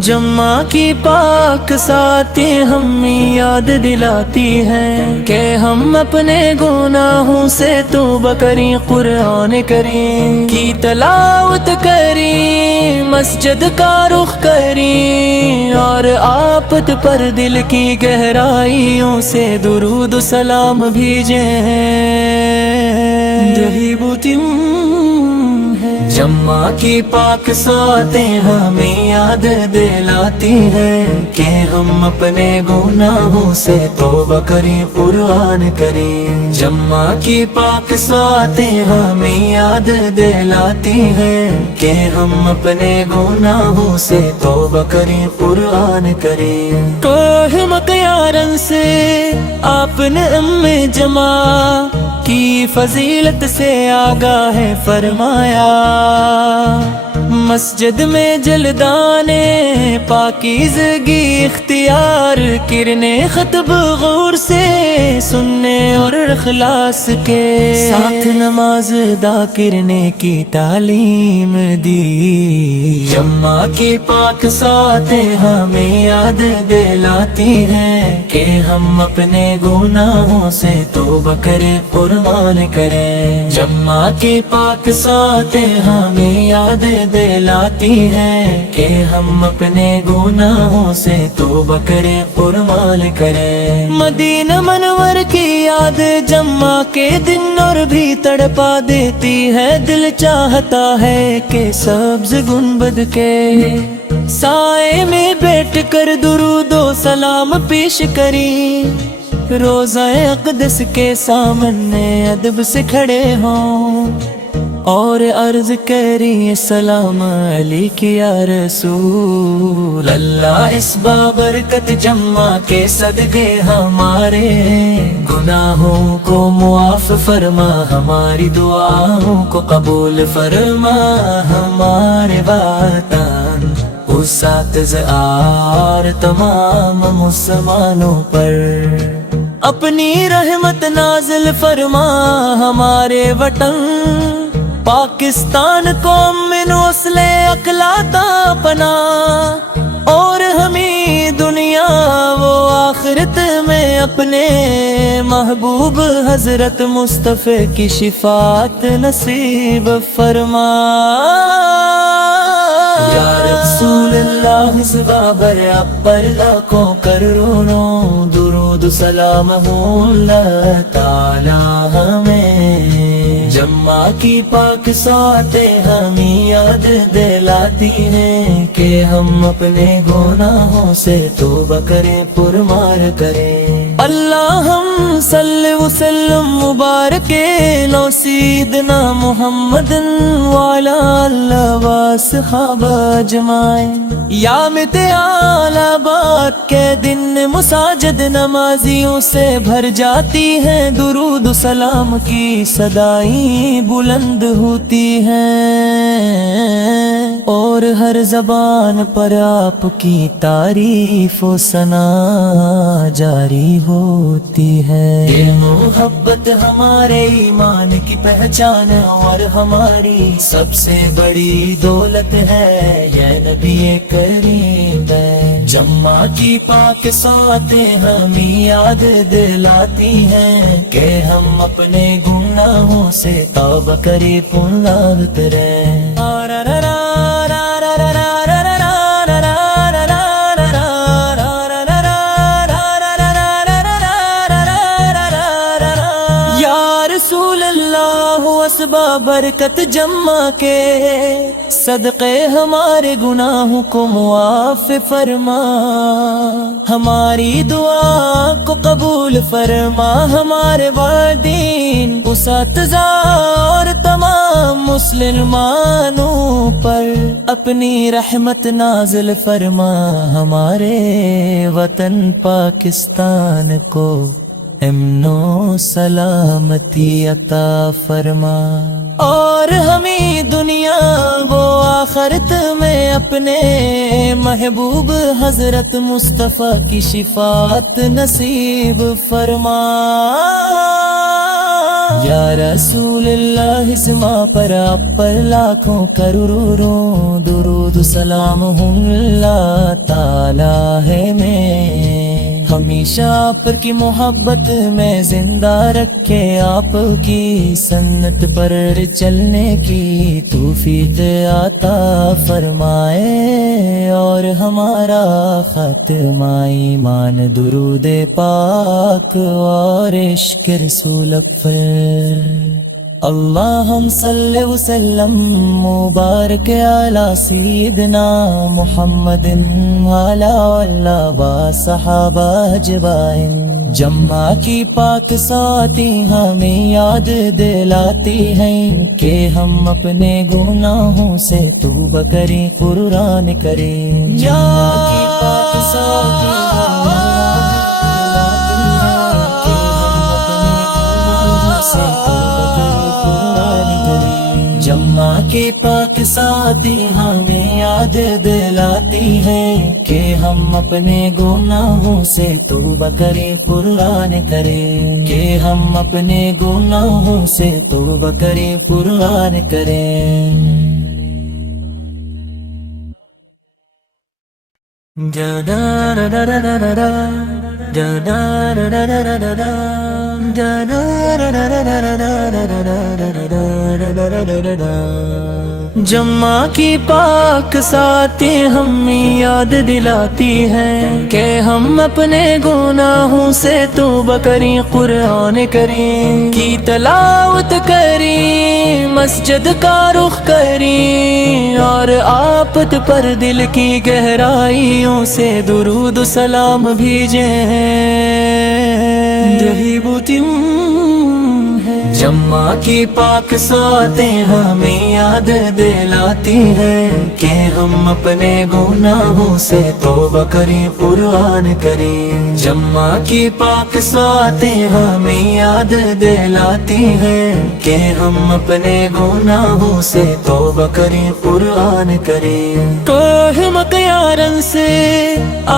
جمعہ کی پاک ساتیں ہمیں یاد دلاتی ہیں کہ ہم اپنے گناہوں سے توبہ کریں، قرآن کریم کی تلاوت کریں، مسجد کا رخ کریں اور آپت پر دل کی گہرائیوں سے درود و سلام بھیجیں۔ یہی وہ دن ہے جمعہ کی پاک ساتیں ہمیں یاد دلاتی ہیں کہ ہم اپنے گناہوں سے توبہ کریں، قرآن کریں۔ جمعہ کی پاک ساتیں ہمیں یاد دلاتی ہیں کہ ہم اپنے گناہوں سے توبہ کریں، قرآن کریں۔ کوہ مکیارن سے آپ نے جمع کی فضیلت سے آگاہ فرمایا، مسجد میں جلدانے پاکیزگی اختیار کرنے، خطب غور سے سننے اور اخلاص کے ساتھ نماز ادا کرنے کی تعلیم دی۔ جمعہ کی پاک ساتیں ہمیں یاد دلاتی ہیں کہ ہم اپنے گناہوں سے توبہ کریں، قربان کریں۔ جمعہ کی پاک ساتیں ہمیں یاد دلاتی ہیں کہ ہم اپنے گناہوں سے توبہ کریں، قربان کریں۔ مدینہ منور کی یاد جمعہ کے دن اور بھی تڑپا دیتی ہے، دل چاہتا ہے کہ سبز گنبد کے سائے میں بیٹھ کر درود و سلام پیش کری، روضہ اقدس کے سامنے ادب سے کھڑے ہوں اور عرض کری، سلام علیک یا رسول اللہ۔ اس بابرکت جمعہ کے صدقے ہمارے گناہوں کو معاف فرما، ہماری دعاؤں کو قبول فرما، ہمارے وطن اساتذہ اور تمام مسلمانوں پر اپنی رحمت نازل فرما، ہمارے وطن پاکستان کو امن وصل اقلاتا پنا، اور ہمیں دنیا و آخرت میں اپنے محبوب حضرت مصطفیٰ کی شفاعت نصیب فرما۔ یا رسول اللہ اس بابر اپر لاکھوں کرونوں درود سلام ہوں اللہ تعالی ہمیں۔ جمعہ کی پاک ساتیں ہمیں یاد دلاتی ہیں کہ ہم اپنے گناہوں سے توبہ کریں، پرمار کریں۔ اللہم صلی وسلم مبارک لو سیدنا محمد وعلی آلہ واصحابہ اجمعین۔ یامت اعلی بات کے دن مساجد نمازیوں سے بھر جاتی ہیں، درود و سلام کی صدائیں بلند ہوتی ہیں اور ہر زبان پر آپ کی تعریف و ثنا جاری ہوتی ہے۔ یہ محبت ہمارے ایمان کی پہچان اور ہماری سب سے بڑی دولت ہے، یہ نبی کریم ہے۔ جمعہ کی پاک ساتیں ہمیں یاد دلاتی ہیں کہ ہم اپنے گناہوں سے توبہ کریں، پنار کریں۔ برکت جمعہ کے صدقے ہمارے گناہوں کو معاف فرما، ہماری دعا کو قبول فرما، ہمارے والدین اساتذہ اور تمام مسلمانوں پر اپنی رحمت نازل فرما، ہمارے وطن پاکستان کو امن و سلامتی عطا فرما۔ اور ہمیں دنیا وہ آخرت میں اپنے محبوب حضرت مصطفیٰ کی شفاعت نصیب فرما۔ یا رسول اللہ اسما پر آپ پر لاکھوں کروڑوں درود سلام اللہ تعالی ہے میں، ہمیشہ آپ کی محبت میں زندہ رکھے، آپ کی سنت پر چلنے کی توفیق عطا فرمائے، اور ہمارا خاتمہ ایمان درود پاک اور عشق رسول پر۔ اللہم صلی وسلم مبارک علی سیدنا محمد وعلی صحابہ اجمعین۔ جمع کی پاک ساتھی ہمیں یاد دلاتی ہیں کہ ہم اپنے گناہوں سے توبہ کریں، قربان کریں۔ جمع کی پاک ساتھی جمع کے پاک ساتھی ہمیں یاد دلاتی ہے کہ ہم اپنے گناہوں سے توبہ کریں، قربان کریں، کہ ہم اپنے گناہوں سے توبہ کریں، قربان کریں۔ جمع کی پاک ساتھی ہمیں یاد دلاتی ہے کہ ہم اپنے گناہوں سے توبہ کریں، قرآن کریں، کی تلاوت کریں، مسجد کا رخ کریں، اور آپت پر دل کی گہرائیوں سے درود و سلام بھیجیں۔ جمع کی پاک ساتیں ہمیں یاد دلاتی ہے کہ ہم اپنے گناہوں سے توبہ کریں، قربان کریں۔ جمع کی پاک ساتیں ہمیں یاد دلاتی ہے کہ ہم اپنے گناہوں سے توبہ کریں، قربان کریں۔ کوہ مکیارن سے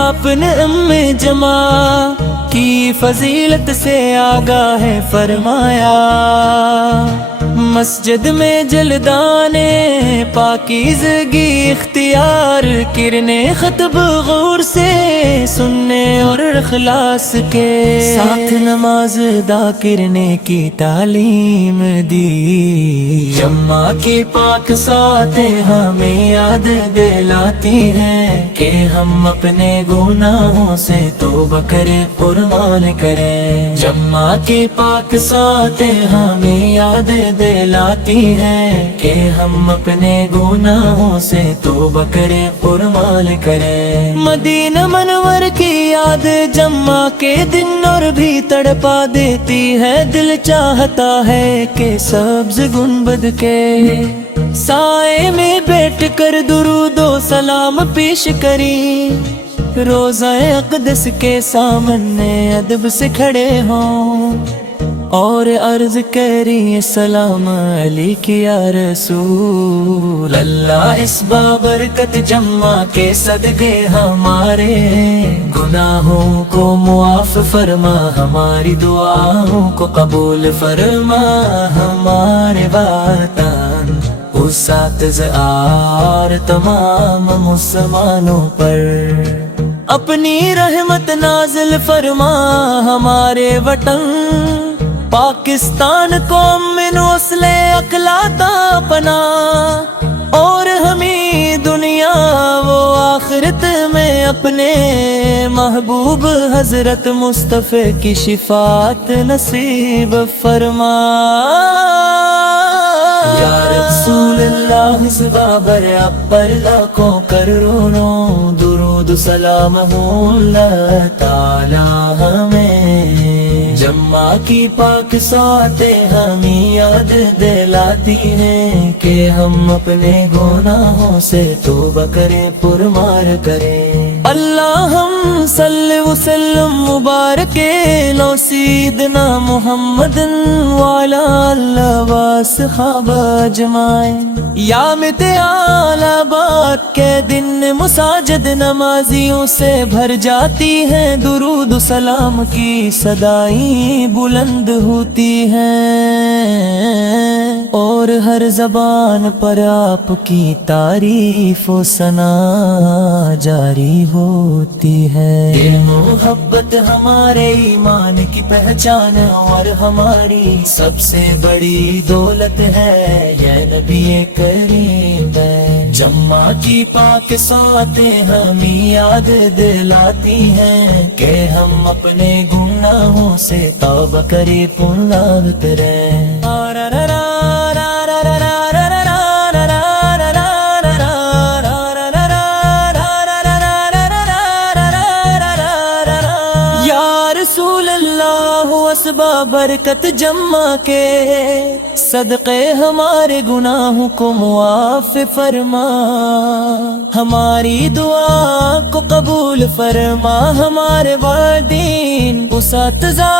آپ نے جمع کی فضیلت سے آگاہ ہے فرمایا، مسجد میں جلدانے پاکیزگی اختیار کرنے، خطب غور سے سننے اور اخلاص کے ساتھ نماز ادا کرنے کی تعلیم دی۔ جمع کی پاک ساتیں ہمیں یاد دلاتی ہیں کہ ہم اپنے گناہوں سے توبہ کریں، قربان کریں۔ جمع کی پاک ساتیں ہمیں یاد دلاتی ہے کہ ہم اپنے گناہوں سے توبہ کریں، قربان کریں۔ مدینہ منور کی یاد جمع کے دن اور بھی تڑپا دیتی ہے، دل چاہتا ہے کہ سبز گنبد کے سائے میں بیٹھ کر درود و سلام پیش کری، روضہ اقدس کے سامنے ادب سے کھڑے ہوں اور عرض کری السلام علیک یا رسول اللہ۔ اس بابرکت جمع کے صدقے ہمارے گناہوں کو معاف فرما، ہماری دعاؤں کو قبول فرما، ہمارے وطن اساتذہ اور تمام مسلمانوں پر اپنی رحمت نازل فرما، ہمارے وطن پاکستان کو امن وصل اقلاتا اپنا، اور ہمیں دنیا و آخرت میں اپنے محبوب حضرت مصطفیٰ کی شفاعت نصیب فرما۔ یا رسول اللہ اس بابر آپ پر لاکھوں کروڑوں درود سلام اللہ تعالی ہمیں۔ جمع کی پاک ساتیں ہمیں یاد دلاتی ہیں کہ ہم اپنے گناہوں سے توبہ کریں، پرمار کریں۔ اللہم صلی وسلم مبارک سیدنا محمد والا اللہ واصحابہ اجمعین۔ یامت اعلی بات کے دن مساجد نمازیوں سے بھر جاتی ہیں، درود و سلام کی صدائیں بلند ہوتی ہیں، اور ہر زبان پر آپ کی تعریف و ثنا جاری ہوتی ہے۔ یہ محبت ہمارے ایمان کی پہچان اور ہماری سب سے بڑی دولت ہے، یہ نبی کریم ہے۔ جمعہ کی پاک ساتیں ہمیں یاد دلاتی ہیں کہ ہم اپنے گناہوں سے توبہ کریں، پناہ کریں۔ اسباب برکت جمع کے صدقے ہمارے گناہوں کو معاف فرما، ہماری دعا کو قبول فرما، ہمارے والدین، اساتذہ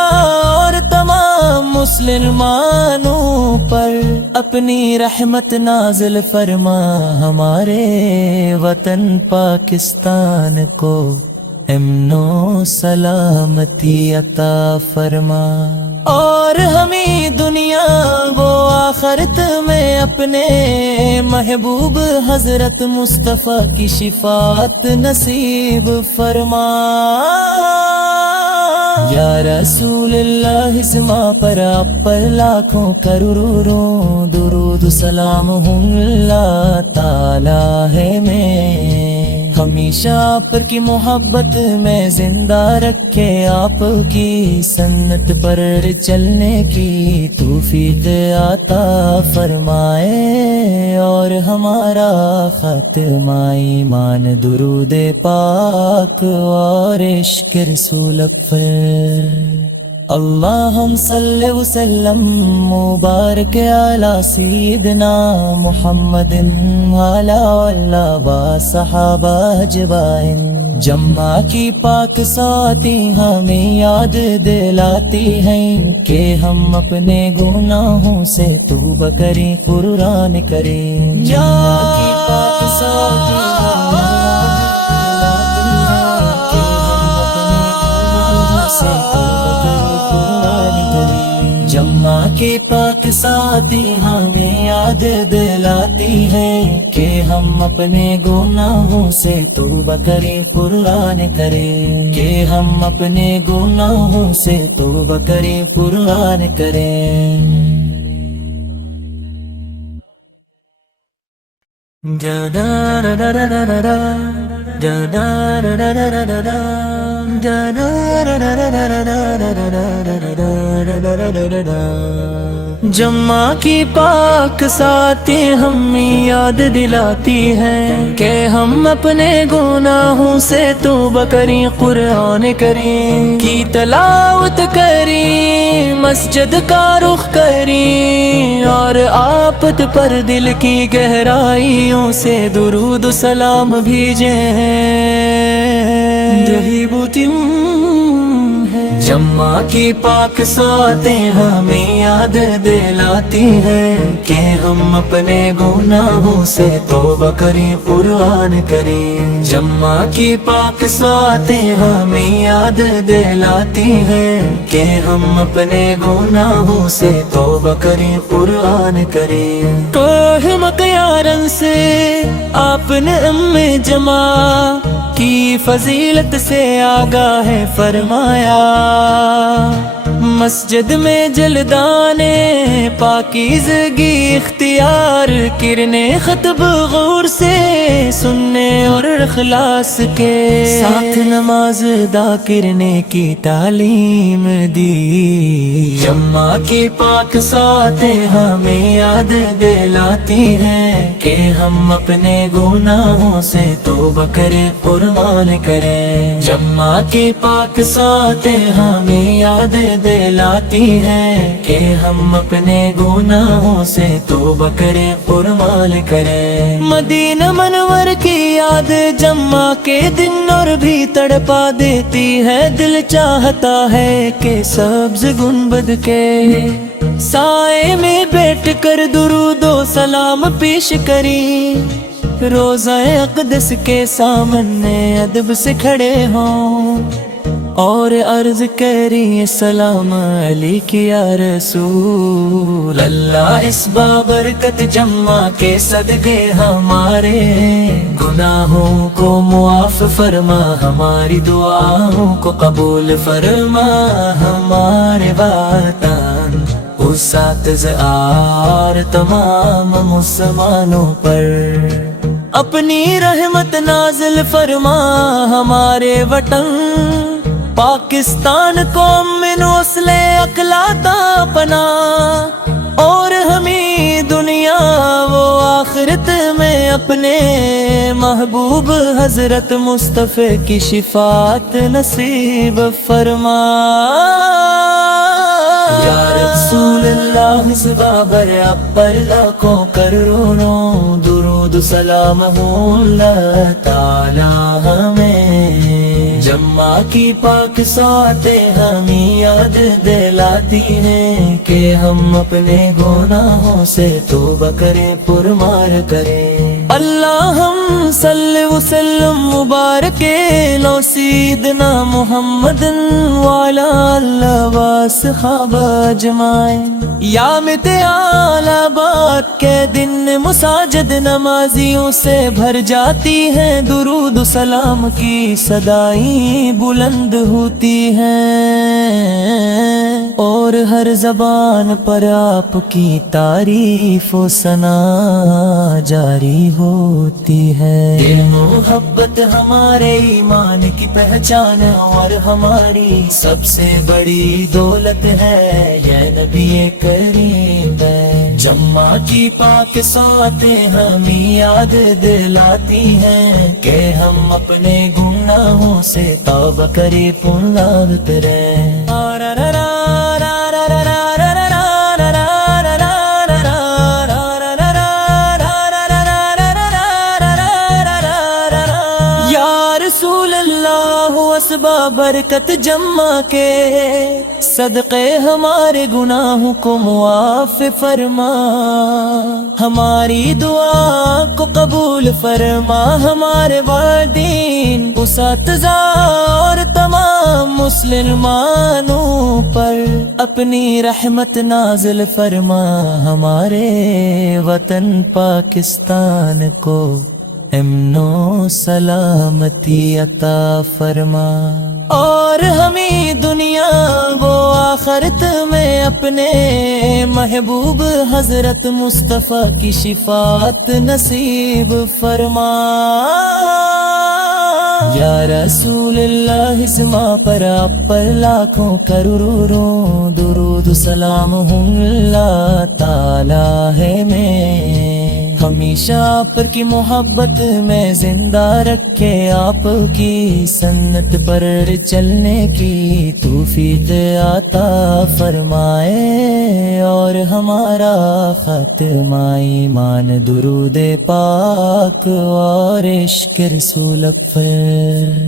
اور تمام مسلمانوں پر اپنی رحمت نازل فرما، ہمارے وطن پاکستان کو امن و سلامتی عطا فرما، اور ہمیں دنیا و آخرت میں اپنے محبوب حضرت مصطفیٰ کی شفاعت نصیب فرما۔ یا رسول اللہ، اس ماں پر آپ پر لاکھوں کروڑوں درود و سلام اللہ تعالی ہے، میں ہمیشہ آپ کی محبت میں زندہ رکھے، آپ کی سنت پر چلنے کی توفیق عطا فرمائے، اور ہمارا خاتمہ ایمان درود پاک اور عشق رسول پر۔ اللہم صلی وسلم مبارک علی سیدنا محمد وعلی آلہ وصحابہ اجمعین۔ جمعہ کی پاک ساتیں ہمیں یاد دلاتی ہیں کہ ہم اپنے گناہوں سے توبہ کریں، قربان کریں۔ جمعہ کی پاک ساتیں جمعہ کی پاک ساتیں ہمیں یاد دلاتی ہیں کہ ہم اپنے گناہوں سے توبہ کریں، قربان کریں، کہ ہم اپنے گناہوں سے توبہ کریں، قربان کریں۔ جمعہ کی پاک ساتیں ہمیں یاد دلاتی ہیں کہ ہم اپنے گناہوں سے توبہ کریں، قرآن کریں کی تلاوت کریں، مسجد کا رخ کریں، اور آپت پر دل کی گہرائیوں سے درود و سلام بھیجیں۔ یہی جمعہ کی پاک ساتیں ہمیں یاد دلاتی ہیں کہ ہم اپنے گناہوں سے توبہ کریں، قربان کریں۔ جمعہ کی پاک ساتیں ہمیں یاد دلاتی ہیں کہ ہم اپنے گناہوں سے توبہ کریں، قربان کریں۔ کوہ مقیارن سے آپ نے جمعہ کی فضیلت سے آگاہ فرمایا، مسجد میں جلدانے پاکیزگی اختیار کرنے، خطب غور سے سننے اور اخلاص کے ساتھ نماز ادا کرنے کی تعلیم دی۔ جمعہ کی پاک ساتیں ہمیں یاد دلاتی ہیں کہ ہم اپنے گناہوں سے توبہ کریں، قربان کریں۔ جمعہ کی پاک ساتیں ہمیں یاد دلاتی ہیں کہ ہم اپنے گناہوں سے توبہ کریں، قربان کریں۔ مدینہ منور کی یاد جمعہ کے دن اور بھی تڑپا دیتی ہے، دل چاہتا ہے کہ سبز گنبد کے سائے میں بیٹھ کر درود و سلام پیش کری، روضہ اقدس کے سامنے ادب سے کھڑے ہوں اور عرض کری سلام علیک یا رسول اللہ۔ اس بابرکت جمعہ کے صدقے ہمارے گناہوں کو معاف فرما، ہماری دعاؤں کو قبول فرما، ہمارے وطن اساتذہ اور تمام مسلمانوں پر اپنی رحمت نازل فرما، ہمارے وطن پاکستان کو امن وصل اقلاتا پناہ، اور ہمیں دنیا و آخرت میں اپنے محبوب حضرت مصطفیٰ کی شفاعت نصیب فرما۔ یا رسول اللہ اس بابر پر لاکھوں کروڑوں درود سلام ہوں، اللہ تعالی ہمیں جمعہ کی پاک ساعتیں ہمیں یاد دلاتی ہیں کہ ہم اپنے گناہوں سے توبہ کریں، پرمار کریں۔ اللہم صلی وسلم مبارک لو سیدنا محمد وعلی آلہ واصحابہ اجمعین۔ یامت اعلی آباد کے دن مساجد نمازیوں سے بھر جاتی ہیں، درود و سلام کی صدائیں بلند ہوتی ہیں، اور ہر زبان پر آپ کی تعریف و ثنا جاری ہوتی ہے۔ یہ محبت ہمارے ایمان کی پہچان اور ہماری سب سے بڑی دولت ہے، یہ نبی کریم ہے۔ جمعہ کی پاک ساعتیں ہمیں یاد دلاتی ہیں کہ ہم اپنے گناہوں سے توبہ کریں، پنار کریں۔ برکت جمعہ کے صدقے ہمارے گناہوں کو معاف فرما، ہماری دعا کو قبول فرما، ہمارے والدین اساتذہ اور تمام مسلمانوں پر اپنی رحمت نازل فرما، ہمارے وطن پاکستان کو امن و سلامتی عطا فرما، اور ہمیں دنیا و آخرت میں اپنے محبوب حضرت مصطفیٰ کی شفاعت نصیب فرما۔ یا رسول اللہ اس ماہ پر آپ پر لاکھوں کروڑوں درود سلام ہوں، اللہ تعالی ہے میں ہمیشہ آپ کی محبت میں زندہ رکھے، آپ کی سنت پر چلنے کی توفیق عطا فرمائے، اور ہمارا خاتمہ ایمان درود پاک اور عشق رسول پر۔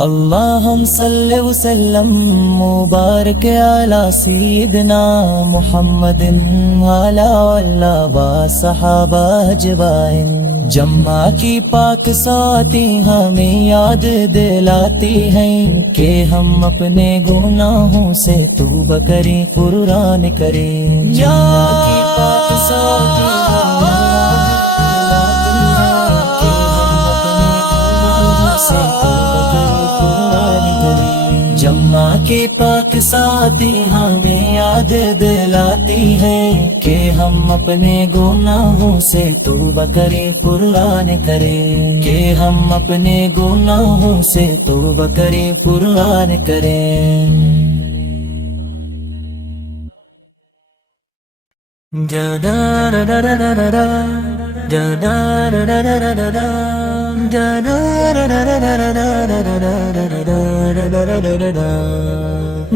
اللہم صلی وسلم مبارک علی سیدنا محمد وعلی آلہ وصحابہ اجمعین۔ جمعہ کی پاک ساعتیں ہمیں یاد دلاتی ہیں کہ ہم اپنے گناہوں سے توبہ کریں، قرآن کریں۔ جمعہ کی پاک ساعتیں ہمیں جمعہ کی پاک ساعتیں ہمیں یاد دلاتی ہیں کہ ہم اپنے گناہوں سے توبہ کریں، قرآن کریں، کہ ہم اپنے گناہوں سے توبہ کریں، قرآن کریں۔ جا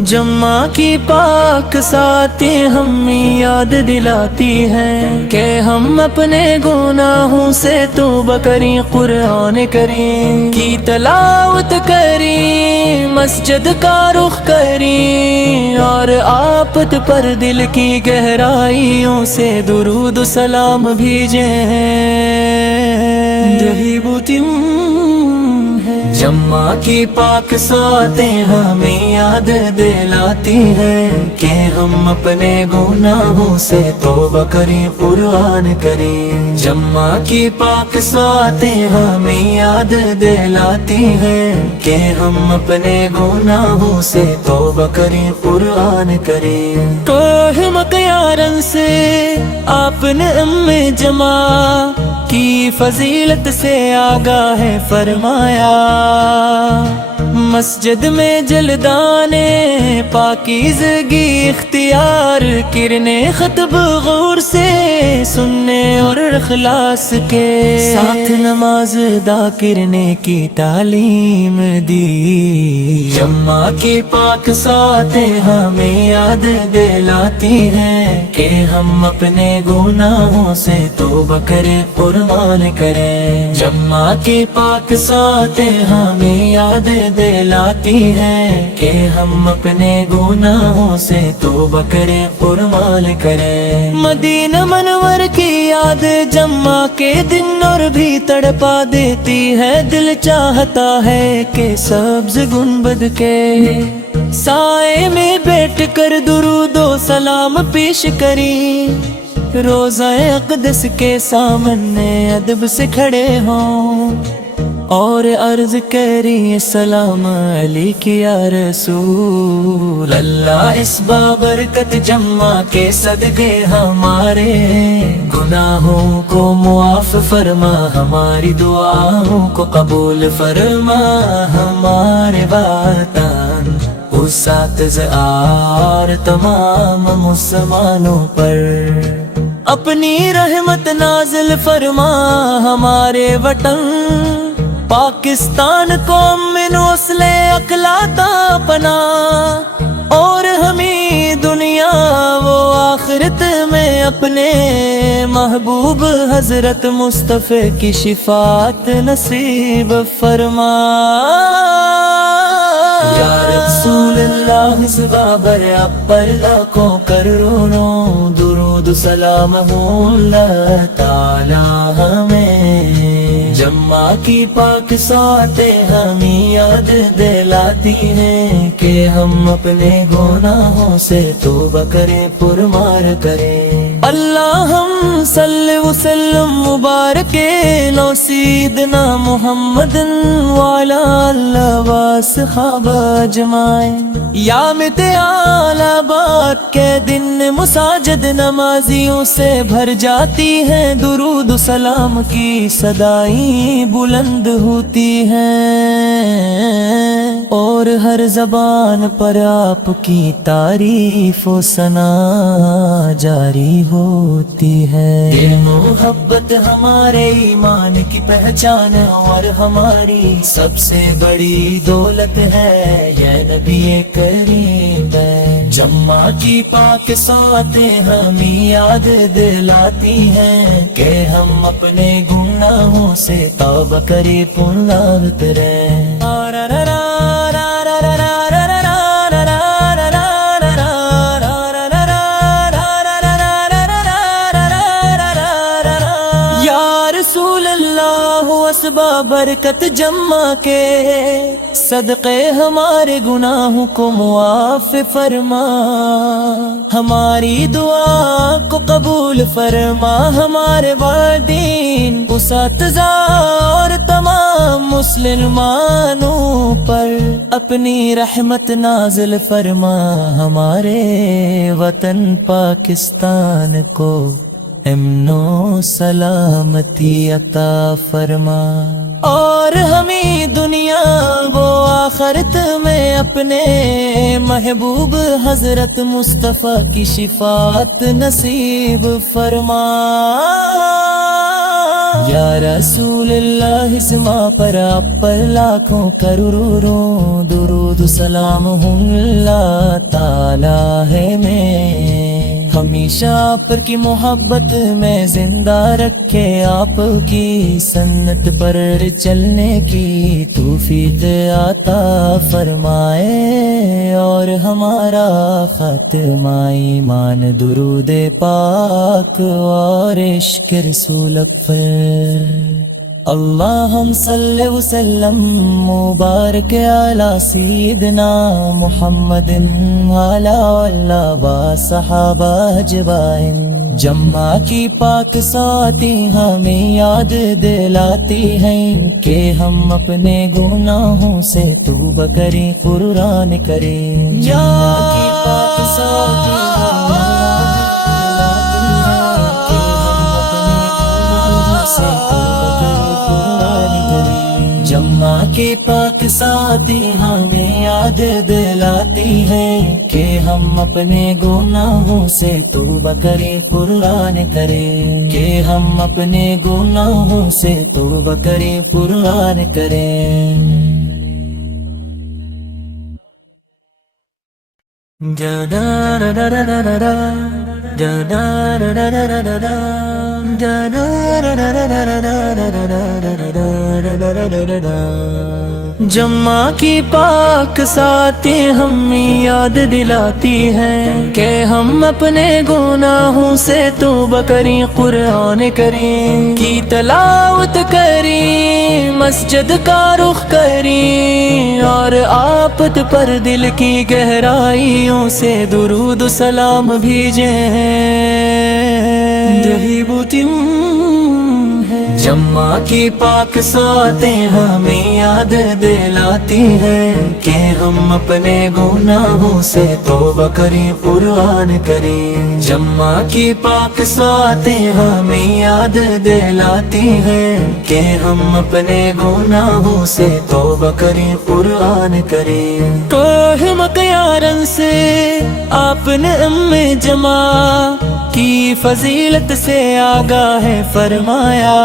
جمعہ کی پاک ساتیں ہمیں یاد دلاتی ہیں کہ ہم اپنے گناہوں سے توبہ کریں، قرآن کریم کی تلاوت کریں، مسجد کا رخ کریں اور آپت پر دل کی گہرائیوں سے درود و سلام بھیجیں۔ یہی وہ دن ہے جمعہ کی پاک ساتیں ہمیں یاد دلاتی ہیں کہ ہم اپنے گناہوں سے توبہ کریں، قرآن کریں۔ جمعہ کی پاک ساتیں ہمیں یاد دلاتی ہیں کہ ہم اپنے گناہوں سے توبہ کریں، قرآن کریں۔ کوہ مکیارن سے آپ نے جمع کی فضیلت سے آگاہ ہے فرمایا، مسجد میں جلدانے پاکیزگی اختیار کرنے، خطب غور سے سننے اور اخلاص کے ساتھ نماز ادا کرنے کی تعلیم دی۔ جمعہ کی پاک ساتیں ہمیں یاد دلاتی ہیں کہ ہم اپنے گناہوں سے توبہ کریں، قربان کریں۔ جمعہ کی پاک ساتیں ہمیں یاد دلاتی ہیں کہ ہم اپنے گناہوں سے توبہ کریں، قربان کریں۔ مدینہ منور کی یاد جمعہ کے دن اور بھی تڑپا دیتی ہے، دل چاہتا ہے کہ سبز گنبد کے سائے میں بیٹھ کر درود و سلام پیش کری، روضہ اقدس کے سامنے ادب سے کھڑے ہوں اور عرض کری السلام علیک یا رسول اللہ۔ اس بابرکت جمعہ کے صدقے ہمارے گناہوں کو معاف فرما، ہماری دعاؤں کو قبول فرما، ہمارے وطن اساتذہ اور تمام مسلمانوں پر اپنی رحمت نازل فرما، ہمارے وطن پاکستان کو امن وصل اقلاتا پنا، اور ہمیں دنیا و آخرت میں اپنے محبوب حضرت مصطفیٰ کی شفاعت نصیب فرما۔ یا رسول اللہ اس بابر اپر لاکھوں کروڑوں درود سلام ہو اللہ تعالی ہمیں۔ جمعہ کی پاک ساتیں ہمیں یاد دلاتی ہیں کہ ہم اپنے گناہوں سے توبہ کریں، پرمار کریں۔ اللہم صلی وسلم مبارک لو سیدنا محمد وعلی اللہ واصحابہ اجمعین۔ یامت اعلی بات کے دن مساجد نمازیوں سے بھر جاتی ہیں، درود و سلام کی صدائیں بلند ہوتی ہیں اور ہر زبان پر آپ کی تعریف و ثنا جاری ہوتی ہے۔ یہ محبت ہمارے ایمان کی پہچان اور ہماری سب سے بڑی دولت ہے، یہ نبی کریم ہے۔ جمعہ کی پاک ساتیں ہمیں یاد دلاتی ہیں کہ ہم اپنے گناہوں سے توبہ کریں، پنار کریں۔ برکت جمعہ کے صدقے ہمارے گناہوں کو معاف فرما، ہماری دعا کو قبول فرما، ہمارے والدین اساتذہ اور تمام مسلمانوں پر اپنی رحمت نازل فرما، ہمارے وطن پاکستان کو امن و سلامتی عطا فرما، اور ہمیں دنیا و آخرت میں اپنے محبوب حضرت مصطفیٰ کی شفاعت نصیب فرما۔ یا رسول اللہ اس ماں پر آپ پر لاکھوں کروڑوں درود سلام اللہ تعالی ہے میں ہمیشہ آپ پر کی محبت میں زندہ رکھے آپ کی سنت پر چلنے کی توفیق عطا فرمائے اور ہمارا خاتمہ ایمان درود پاک اور عشق رسول پر اللہم صلی وسلم مبارک علی سیدنا محمد وعلی صحابہ اجمعین جمع کی پاک ساتھی ہمیں یاد دلاتی ہیں کہ ہم اپنے گناہوں سے توبہ کریں قربان کریں جمع کی پاک ساتھی جمع کی پاک ساتھی ہمیں یاد دلاتی ہے کہ ہم اپنے گناہوں سے توبہ کریں قربان کریں کہ ہم اپنے گناہوں سے توبہ کریں قربان کریں جمع کی پاک ساتھی ہمیں یاد دلاتی ہے کہ ہم اپنے گناہوں سے توبہ کریں قرآن کریں کی تلاوت کریں مسجد کا رخ کریں اور آپت پر دل کی گہرائیوں سے درود سلام بھیجیں جمع کی پاک ساتیں ہمیں یاد دلاتی ہیں کہ ہم اپنے گناہوں سے توبہ کریں قربان کریں جمع کی پاک ساتیں ہمیں یاد دلاتی ہیں کہ ہم اپنے گناہوں سے توبہ کریں قربان کریں کوہ مکیارن سے آپ نے جمع کی فضیلت سے آگاہ فرمایا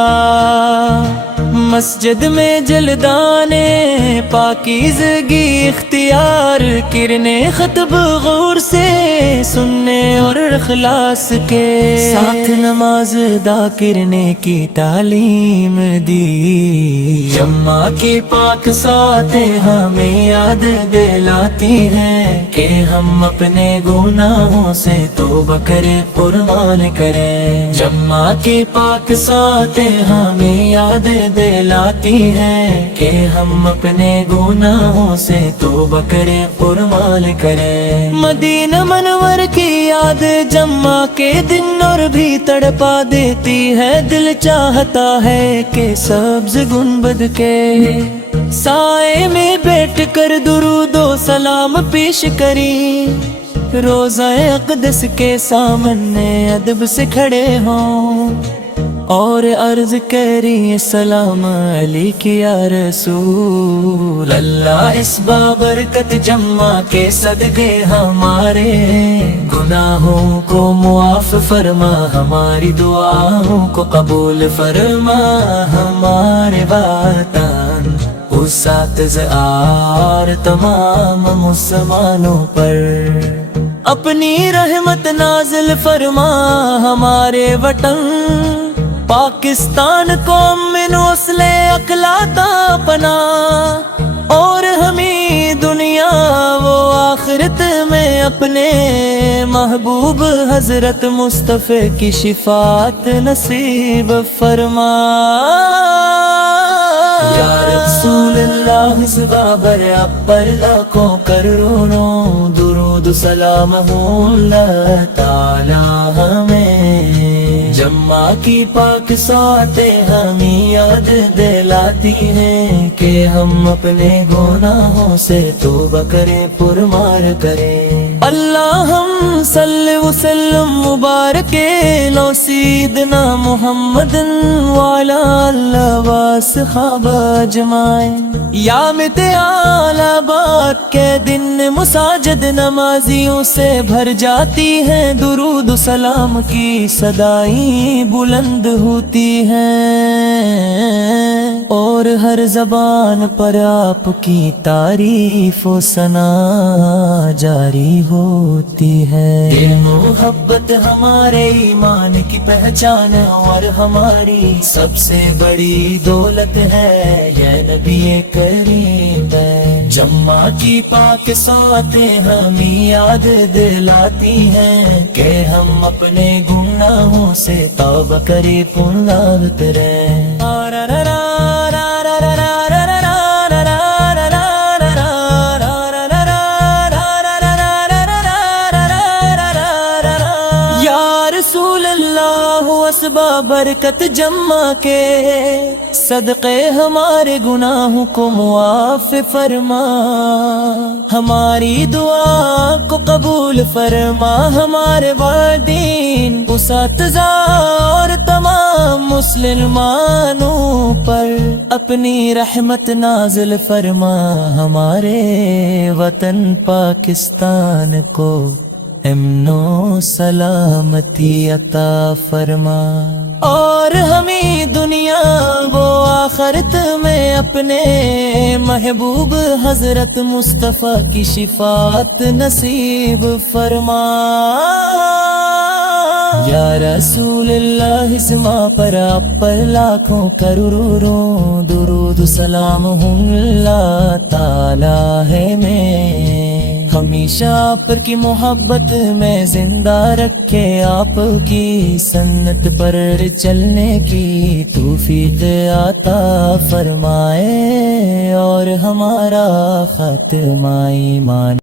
مسجد میں جلدانے پاکیزگی اختیار کرنے خطب غور سے سننے اور اخلاص کے ساتھ نماز ادا کرنے کی تعلیم دی جمع کی پاک ساتیں ہمیں یاد دلاتی ہیں کہ ہم اپنے گناہوں سے توبہ کریں قربان کریں جمع کی پاک ساتیں ہمیں یاد دلاتی ہیں کہ ہم اپنے گناہوں سے توبہ کریں قربان کریں مدینہ منور کی یاد جمع کے دن اور بھی تڑپا دیتی ہے دل چاہتا ہے کہ سبز گنبد کے سائے میں بیٹھ کر درود و سلام پیش کری روزہ اقدس کے سامنے ادب سے کھڑے ہوں اور عرض کری السلام علیک یا رسول اللہ اس بابرکت جمع کے صدقے ہمارے گناہوں کو معاف فرما ہماری دعاؤں کو قبول فرما ہمارے وطن اساتذہ اور تمام مسلمانوں پر اپنی رحمت نازل فرما ہمارے وطن پاکستان کو امن وصل اقلاتا پنا اور ہمیں دنیا و آخرت میں اپنے محبوب حضرت مصطفی کی شفاعت نصیب فرما یا رسول اللہ اس بابر پر لاکھوں کروڑوں درود سلام اللہ تعالی ہمیں جمع کی پاک ساتیں ہمیں یاد دلاتی ہیں کہ ہم اپنے گناہوں سے توبہ کریں پرمار کریں اللہم صلی وسلم مبارک لو سیدنا محمد وعلا اللہ واصحاب اجمعین۔ یامت اعلی بات کے دن مساجد نمازیوں سے بھر جاتی ہیں، درود و سلام کی صدائیں بلند ہوتی ہیں، اور ہر زبان پر آپ کی تعریف و ثنا جاری ہوتی ہے۔ یہ محبت ہمارے ایمان کی پہچان اور ہماری سب سے بڑی دولت ہے، یہ نبی کریم ہے۔ جمعہ کی پاک سوتیں ہمیں یاد دلاتی ہیں کہ ہم اپنے گناہوں سے توبہ کرے پناہت رہیں۔ اسباب برکت جمع کے صدقے ہمارے گناہوں کو معاف فرما، ہماری دعا کو قبول فرما، ہمارے والدین اساتذہ اور تمام مسلمانوں پر اپنی رحمت نازل فرما، ہمارے وطن پاکستان کو امن و سلامتی عطا فرما، اور ہمیں دنیا و آخرت میں اپنے محبوب حضرت مصطفیٰ کی شفاعت نصیب فرما۔ یا رسول اللہ اس ماہ پر آپ پر لاکھوں کروڑوں درود و سلام اللہ تعالی ہے میں، ہمیشہ آپ پر کی محبت میں زندہ رکھے، آپ کی سنت پر چلنے کی توفیق عطا فرمائے، اور ہمارا خاتمہ ایمان